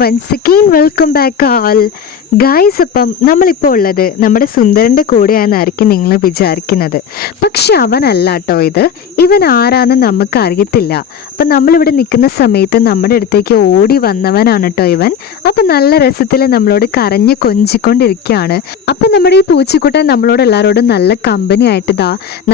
Once again welcome back all guys. അപ്പം നമ്മളിപ്പോൾ ഉള്ളത് നമ്മുടെ സുന്ദരൻ്റെ കൂടെയാണെന്നായിരിക്കും നിങ്ങൾ വിചാരിക്കുന്നത്. പക്ഷെ അവനല്ല കേട്ടോ ഇവൻ ആരാന്ന് നമുക്ക് അറിയത്തില്ല. അപ്പം നമ്മളിവിടെ നിൽക്കുന്ന സമയത്ത് നമ്മുടെ അടുത്തേക്ക് ഓടി വന്നവനാണ് കേട്ടോ ഇവൻ. അപ്പം നല്ല രസത്തിൽ നമ്മളോട് കരഞ്ഞ് കൊഞ്ചിക്കൊണ്ടിരിക്കുകയാണ്. അപ്പം നമ്മുടെ ഈ പൂച്ചിക്കുട്ടൻ നമ്മളോട് എല്ലാവരോടും നല്ല കമ്പനി ആയിട്ട്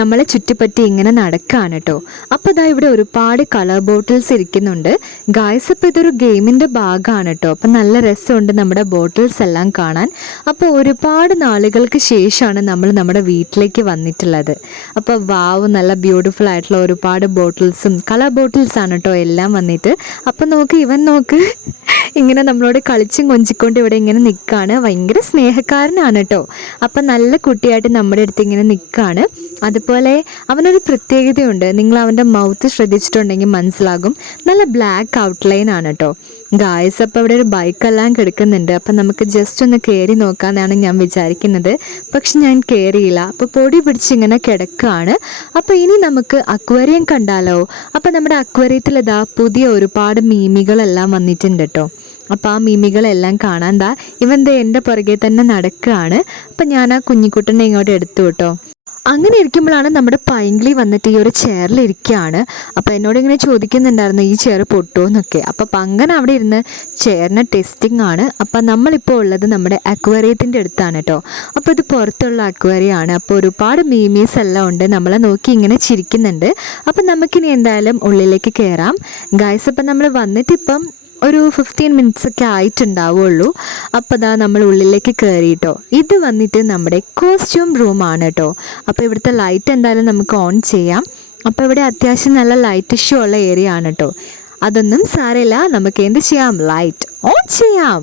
നമ്മളെ ചുറ്റിപ്പറ്റി ഇങ്ങനെ നടക്കുകയാണ് കേട്ടോ. അപ്പോൾ ഇവിടെ ഒരുപാട് കളർ ബോട്ടിൽസ് ഇരിക്കുന്നുണ്ട് ഗായ്സ്. അപ്പോൾ ഇതൊരു ഗെയിമിൻ്റെ ഭാഗമാണ് കേട്ടോ. അപ്പം നല്ല രസമുണ്ട് നമ്മുടെ ബോട്ടിൽസ് എല്ലാം കാണാൻ. അപ്പോൾ ഒരുപാട് നാളുകൾക്ക് ശേഷമാണ് നമ്മൾ നമ്മുടെ വീട്ടിലേക്ക് വന്നിട്ടുള്ളത്. അപ്പോൾ വാവ്, നല്ല ബ്യൂട്ടിഫുൾ ആയിട്ടുള്ള ഒരുപാട് ബോട്ടിൽസും കളർ ബോട്ടിൽസാണ് കേട്ടോ എല്ലാം വന്നിട്ട്. അപ്പം ഇവൻ നോക്ക് ഇങ്ങനെ നമ്മളോട് കളിച്ചും കൊഞ്ചിക്കൊണ്ട് ഇവിടെ ഇങ്ങനെ നിൽക്കുകയാണ്. ഭയങ്കര സ്നേഹക്കാരനാണ് കേട്ടോ. അപ്പം നല്ല കുട്ടിയായിട്ട് നമ്മുടെ അടുത്ത് ഇങ്ങനെ നിൽക്കുകയാണ്. അതുപോലെ അവനൊരു പ്രത്യേകതയുണ്ട്. നിങ്ങൾ അവൻ്റെ മൗത്ത് ശ്രദ്ധിച്ചിട്ടുണ്ടെങ്കിൽ മനസ്സിലാകും. നല്ല ബ്ലാക്ക് ഔട്ട്ലൈൻ ആണ് കേട്ടോ ഗായ്സ്. അപ്പോൾ ഇവിടെ ഒരു ബൈക്കെല്ലാം കിടക്കുന്നുണ്ട്. അപ്പം നമുക്ക് ജസ്റ്റ് ഒന്ന് കയറി നോക്കാമെന്നാണ് ഞാൻ വിചാരിക്കുന്നത്. പക്ഷെ ഞാൻ കയറിയില്ല. അപ്പോൾ പൊടി പിടിച്ചിങ്ങനെ കിടക്കുകയാണ്. അപ്പോൾ ഇനി നമുക്ക് അക്വേറിയം കണ്ടാലോ? അപ്പോൾ നമ്മുടെ അക്വേറിയത്തിൽ പുതിയ ഒരുപാട് മീമികളെല്ലാം വന്നിട്ടുണ്ട് കേട്ടോ. അപ്പോൾ ആ മീമികളെല്ലാം കാണാൻ ഇവൻ എൻ്റെ പുറകെ തന്നെ നടക്കുകയാണ്. അപ്പം ഞാൻ ആ കുഞ്ഞിക്കുട്ടനെ ഇങ്ങോട്ട് എടുത്തു കേട്ടോ. അങ്ങനെ ഇരിക്കുമ്പോഴാണ് നമ്മുടെ പൈങ്കിളി വന്നിട്ട് ഈ ഒരു ചെയറിലിരിക്കുകയാണ്. അപ്പോൾ എന്നോട് ഇങ്ങനെ ചോദിക്കുന്നുണ്ടായിരുന്നു ഈ ചെയർ പൊട്ടുമോന്നൊക്കെ. അപ്പോൾ പങ്കൻ അവിടെ ഇരുന്ന് ചെയറിന് ടെസ്റ്റിംഗ് ആണ്. അപ്പോൾ നമ്മളിപ്പോൾ ഉള്ളത് നമ്മുടെ അക്വേറിയത്തിൻ്റെ അടുത്താണ് കേട്ടോ. അപ്പോൾ ഇത് പുറത്തുള്ള അക്വേറിയമാണ്. അപ്പോൾ ഒരുപാട് മീമീസ് എല്ലാം ഉണ്ട്. നമ്മളെ നോക്കി ഇങ്ങനെ ചിരിക്കുന്നുണ്ട്. അപ്പം നമുക്കിനി എന്തായാലും ഉള്ളിലേക്ക് കയറാം ഗൈസ്. അപ്പം നമ്മൾ വന്നിട്ടിപ്പം ഒരു 15 മിനിറ്റ്സ് ഒക്കെ ആയിട്ടുണ്ടാവുള്ളൂ. അപ്പോൾ നമ്മൾ ഉള്ളിലേക്ക് കയറിയിട്ടോ. ഇത് വന്നിട്ട് നമ്മുടെ കോസ്റ്റ്യൂം റൂമാണ് കേട്ടോ. അപ്പോൾ ഇവിടുത്തെ ലൈറ്റ് എന്തായാലും നമുക്ക് ഓൺ ചെയ്യാം. അപ്പോൾ ഇവിടെ അത്യാവശ്യം നല്ല ലൈറ്റ് ഷോ ഉള്ള ഏരിയ ആണ് കേട്ടോ. അതൊന്നും സാരമില്ല, നമുക്ക് എന്ത് ചെയ്യാം, ലൈറ്റ് ഓൺ ചെയ്യാം.